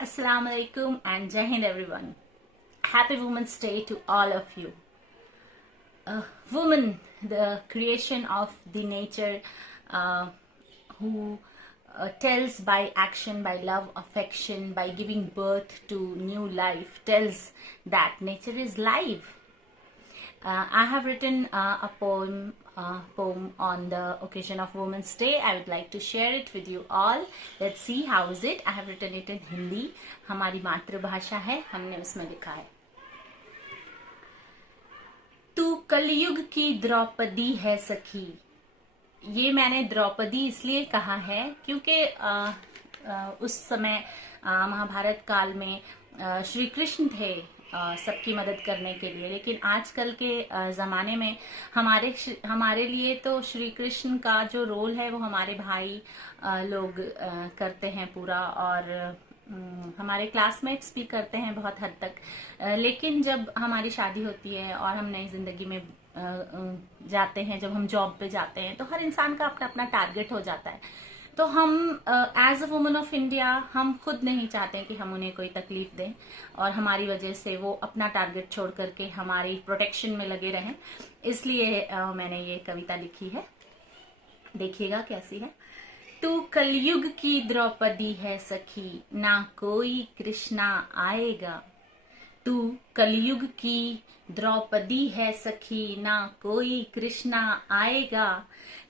Assalamu alaikum and Jai Hind everyone. Happy Women's Day to all of you. Woman, the creation of the nature, who tells by action, by love, affection, by giving birth to new life, tells that nature is live. I have written a poem on the occasion of Women's Day. I would like to share it with you all. Let's see how is it. I have written it in Hindi. हमारी मातृभाषा है, हमने उसमें लिखा है। तू कलयुग की द्रौपदी है सखी। ये मैंने द्रौपदी इसलिए कहा है क्योंकि उस समय महाभारत काल में श्री कृष्ण थे सबकी मदद करने के लिए, लेकिन आजकल के ज़माने में हमारे लिए तो श्री कृष्ण का जो रोल है वो हमारे भाई लोग करते हैं पूरा, और हमारे क्लासमेट्स भी करते हैं बहुत हद तक। लेकिन जब हमारी शादी होती है और हम नई जिंदगी में जाते हैं, जब हम जॉब पे जाते हैं, तो हर इंसान का अपना अपना टारगेट हो जाता है। तो हम as a woman of India हम खुद नहीं चाहते कि हम उन्हें कोई तकलीफ दें और हमारी वजह से वो अपना टारगेट छोड़ करके हमारी प्रोटेक्शन में लगे रहें। इसलिए मैंने ये कविता लिखी है। देखिएगा कैसी है। तू कलयुग की द्रौपदी है सखी, ना कोई कृष्णा आएगा। तू कलयुग की द्रौपदी है सखी, ना कोई कृष्णा आएगा।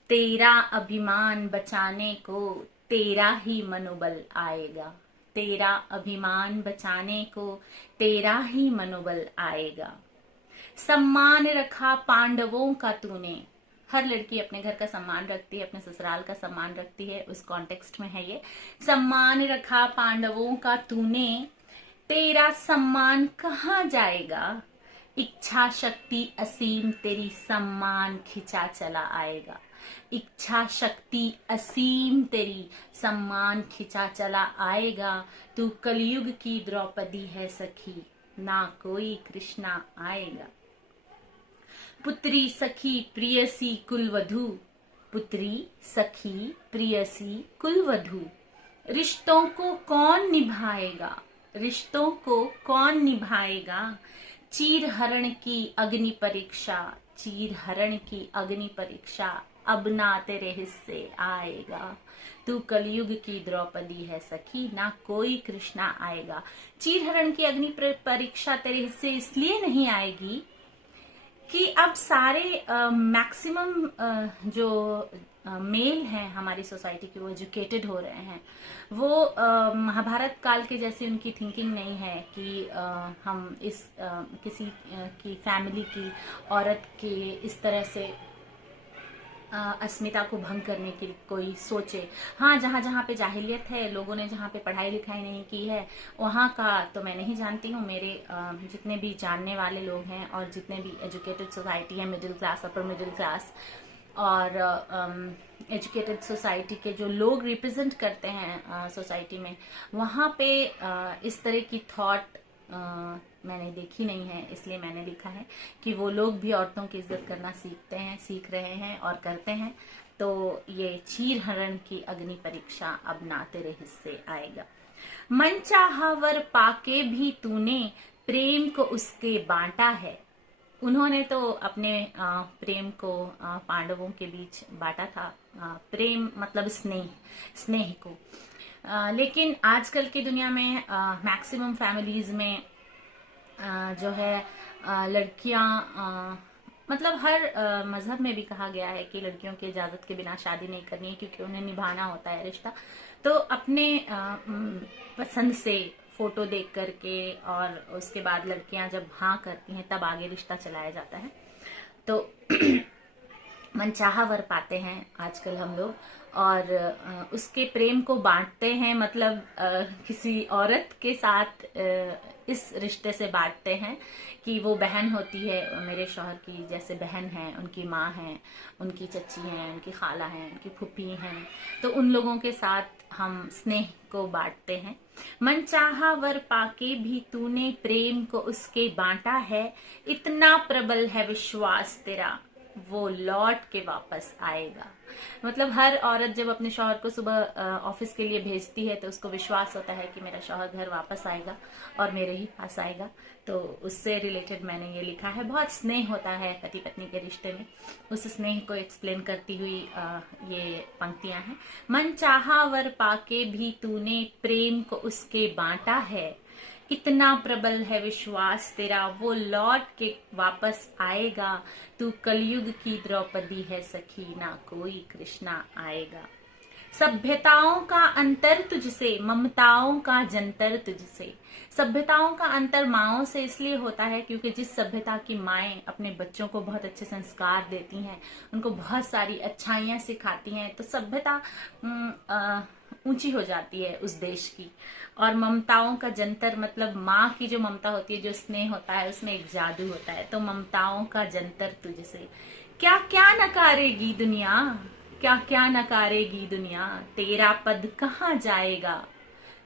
तेरा अभिमान बचाने को तेरा ही मनोबल आएगा। तेरा अभिमान बचाने को तेरा ही मनोबल आएगा। सम्मान रखा पांडवों का तूने। हर लड़की अपने घर का सम्मान रखती है, अपने ससुराल का सम्मान रखती है, उस कॉन्टेक्स्ट में है ये। सम्मान रखा पांडवों का तूने, तेरा सम्मान कहाँ जाएगा। इच्छा शक्ति असीम तेरी सम्मान खिंचा चला आएगा। इच्छा शक्ति असीम तेरी सम्मान खिंचा चला आएगा। तू कलयुग की द्रौपदी है सखी, ना कोई कृष्णा आएगा। पुत्री सखी प्रियसी कुलवधू। पुत्री सखी प्रियसी कुलवधू। रिश्तों को कौन निभाएगा। रिश्तों को कौन निभाएगा। चीर हरण की अग्नि परीक्षा। चीर हरण की अग्नि परीक्षा अब ना तेरे हिस्से आएगा। तू कलयुग की द्रौपदी है सखी, ना कोई कृष्णा आएगा। चीरहरण की अग्नि परीक्षा तेरे हिस्से इसलिए नहीं आएगी कि अब सारे मैक्सिमम जो मेल हैं हमारी सोसाइटी के, वो एजुकेटेड हो रहे हैं। वो महाभारत काल के जैसी उनकी थिंकिंग नहीं है कि हम इस किसी की फैमिली की औरत के इस तरह से अस्मिता को भंग करने की कोई सोचे। हाँ, जहाँ जहाँ पे जाहिलियत है, लोगों ने जहाँ पे पढ़ाई लिखाई नहीं की है, वहाँ का तो मैं नहीं जानती हूँ। मेरे जितने भी जानने वाले लोग हैं और जितने भी एजुकेटेड सोसाइटी है, middle class, upper middle class और एजुकेटेड सोसाइटी के जो लोग रिप्रेजेंट करते हैं सोसाइटी में, वहाँ पे इस तरह की थॉट मैंने देखी नहीं है। इसलिए मैंने लिखा है कि वो लोग भी औरतों की इज्जत करना सीखते हैं, सीख रहे हैं और करते हैं। तो ये चीर हरण की अग्नि परीक्षा अब ना तेरे हिस्से आएगा। मन चाहा वर पाके भी तूने प्रेम को उसके बांटा है। उन्होंने तो अपने प्रेम को पांडवों के बीच बांटा था। प्रेम मतलब स्नेह, स्नेह को। लेकिन आजकल की दुनिया में मैक्सिमम फैमिलीज में जो है लड़कियां, मतलब हर मजहब में भी कहा गया है कि लड़कियों की इजाजत के बिना शादी नहीं करनी है, क्योंकि उन्हें निभाना होता है रिश्ता। तो अपने पसंद से फोटो देख करके और उसके बाद लड़कियां जब हाँ करती हैं तब आगे रिश्ता चलाया जाता है। तो मनचाहा वर पाते हैं आजकल हम लोग, और उसके प्रेम को बांटते हैं। मतलब किसी औरत के साथ इस रिश्ते से बांटते हैं कि वो बहन होती है मेरे शौहर की, जैसे बहन है, उनकी माँ है, उनकी चच्ची हैं, उनकी खाला हैं, उनकी फूफी हैं। तो उन लोगों के साथ हम स्नेह को बांटते हैं। मन चाहा वर पाके भी तूने प्रेम को उसके बांटा है। इतना प्रबल है विश्वास तेरा। वो लौट के वापस आएगा। मतलब हर औरत जब अपने शौहर को सुबह ऑफिस के लिए भेजती है तो उसको विश्वास होता है कि मेरा शौहर घर वापस आएगा और मेरे ही पास आएगा। तो उससे रिलेटेड मैंने ये लिखा है। बहुत स्नेह होता है पति पत्नी के रिश्ते में, उस स्नेह को एक्सप्लेन करती हुई ये पंक्तियां हैं। मन चाहा वर पाके भी तूने प्रेम को उसके बांटा है, इतना प्रबल है विश्वास तेरा वो लौट के वापस आएगा। तू कलयुग की द्रौपदी है सखी, ना कोई कृष्णा आएगा। सभ्यताओं का अंतर तुझसे, ममताओं का जंतर तुझसे। सभ्यताओं का अंतर माओं से इसलिए होता है क्योंकि जिस सभ्यता की माएं अपने बच्चों को बहुत अच्छे संस्कार देती हैं, उनको बहुत सारी अच्छाइयां सिखाती हैं, तो सभ्यता ऊंची हो जाती है उस देश की। और ममताओं का जंतर मतलब माँ की जो ममता होती है, जो स्नेह होता है, उसमें एक जादू होता है। तो ममताओं का जंतर तुझसे, क्या क्या नकारेगी दुनिया, क्या क्या नकारेगी दुनिया, तेरा पद कहाँ जाएगा।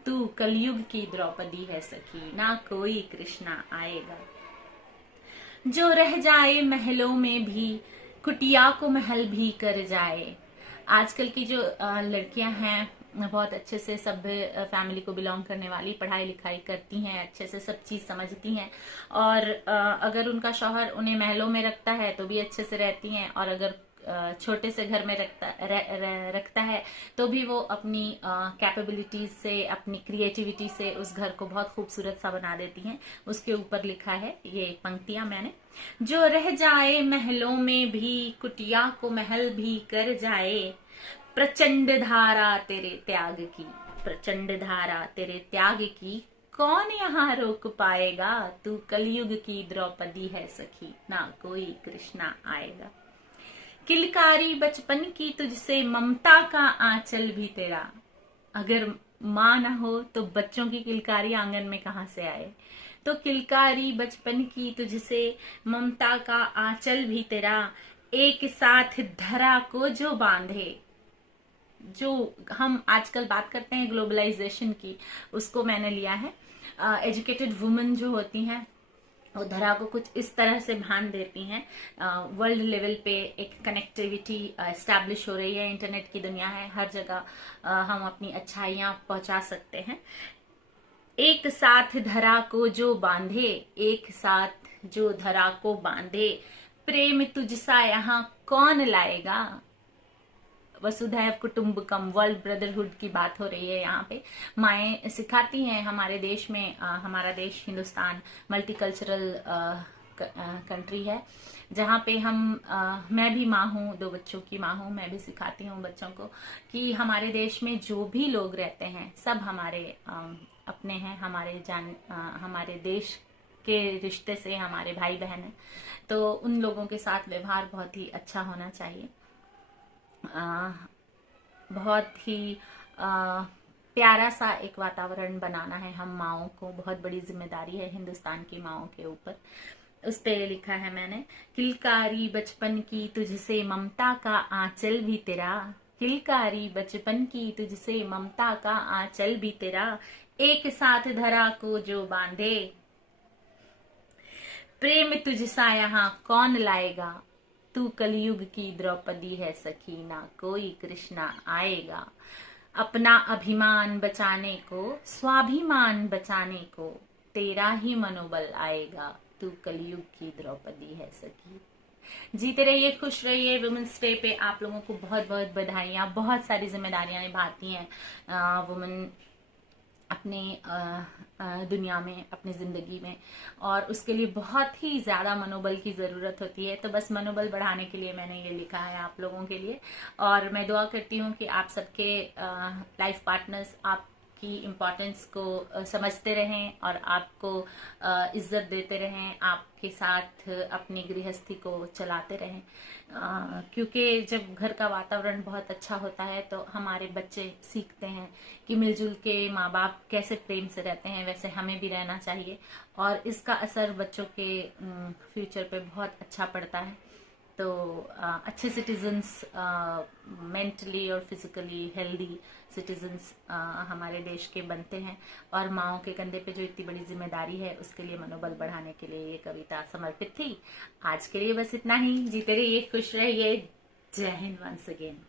तू कलयुग की द्रौपदी है सखी, ना कोई कृष्णा आएगा। जो रह जाए महलों में भी, कुटिया को महल भी कर जाए। आजकल की जो लड़कियां हैं बहुत अच्छे से सभ्य फैमिली को बिलोंग करने वाली, पढ़ाई लिखाई करती हैं, अच्छे से सब चीज समझती हैं, और अगर उनका शौहर उन्हें महलों में रखता है तो भी अच्छे से रहती हैं, और अगर छोटे से घर में रखता है तो भी वो अपनी कैपेबिलिटीज से, अपनी क्रिएटिविटी से उस घर को बहुत खूबसूरत सा बना देती हैं। उसके ऊपर लिखा है ये पंक्तियां मैंने। जो रह जाए महलों में भी, कुटिया को महल भी कर जाए। प्रचंड धारा तेरे त्याग की, प्रचंड धारा तेरे त्याग की, कौन यहाँ रोक पाएगा। तू कलयुग की द्रौपदी है सखी, ना कोई कृष्णा आएगा। किलकारी बचपन की तुझसे, ममता का आंचल भी तेरा। अगर माँ ना हो तो बच्चों की किलकारी आंगन में कहाँ से आए। तो किलकारी बचपन की तुझसे, ममता का आंचल भी तेरा, एक साथ धरा को जो बांधे। जो हम आजकल बात करते हैं ग्लोबलाइजेशन की, उसको मैंने लिया है। एजुकेटेड वुमेन जो होती हैं वो धरा को कुछ इस तरह से बांध देती हैं। वर्ल्ड लेवल पे एक कनेक्टिविटी एस्टैब्लिश हो रही है, इंटरनेट की दुनिया है, हर जगह हम अपनी अच्छाइयां पहुंचा सकते हैं। एक साथ धरा को जो बांधे, एक साथ जो धरा को बांधे, प्रेम तुझसा यहाँ कौन लाएगा। वसुधैव कुटुंबकम, वर्ल्ड ब्रदरहुड की बात हो रही है यहाँ पे। माएँ सिखाती हैं हमारे देश में, हमारा देश हिंदुस्तान मल्टीकल्चरल कंट्री है, जहाँ पे मैं भी माँ हूँ, 2 बच्चों की माँ हूँ। मैं भी सिखाती हूँ बच्चों को कि हमारे देश में जो भी लोग रहते हैं सब हमारे अपने हैं, हमारे देश के रिश्ते से हमारे भाई बहन हैं। तो उन लोगों के साथ व्यवहार बहुत ही अच्छा होना चाहिए। बहुत ही प्यारा सा एक वातावरण बनाना है हम माओं को, बहुत बड़ी जिम्मेदारी है हिंदुस्तान की माओं के ऊपर। उस पे लिखा है मैंने, किलकारी बचपन की तुझसे, ममता का आंचल भी तेरा। किलकारी बचपन की तुझसे, ममता का आंचल भी तेरा, एक साथ धरा को जो बांधे। प्रेम तुझसा यहाँ कौन लाएगा, तू कलयुग की द्रौपदी है सखी, ना कोई कृष्णा आएगा। अपना अभिमान बचाने को, स्वाभिमान बचाने को, तेरा ही मनोबल आएगा। तू कलयुग की द्रौपदी है सखी। जीते रहिए, खुश रहिए। वुमेन्स डे पे आप लोगों को बहुत बहुत बधाइयाँ। बहुत सारी जिम्मेदारियां निभाती हैं वुमेन अपने दुनिया में, अपनी जिंदगी में, और उसके लिए बहुत ही ज्यादा मनोबल की जरूरत होती है। तो बस मनोबल बढ़ाने के लिए मैंने ये लिखा है आप लोगों के लिए। और मैं दुआ करती हूँ कि आप सबके लाइफ पार्टनर्स आपकी इम्पोर्टेंस को समझते रहें और आपको इज्जत देते रहें, आपके साथ अपनी गृहस्थी को चलाते रहें। क्योंकि जब घर का वातावरण बहुत अच्छा होता है तो हमारे बच्चे सीखते हैं कि मिलजुल के माँ बाप कैसे प्रेम से रहते हैं, वैसे हमें भी रहना चाहिए, और इसका असर बच्चों के फ्यूचर पे बहुत अच्छा पड़ता है। तो अच्छे सिटीजन्स, मेंटली और फिजिकली हेल्दी सिटीजन्स हमारे देश के बनते हैं। और माओ के कंधे पे जो इतनी बड़ी जिम्मेदारी है, उसके लिए मनोबल बढ़ाने के लिए ये कविता समर्पित थी। आज के लिए बस इतना ही। जीते रहिए, खुश रहिए। जय हिंद वंस अगेन।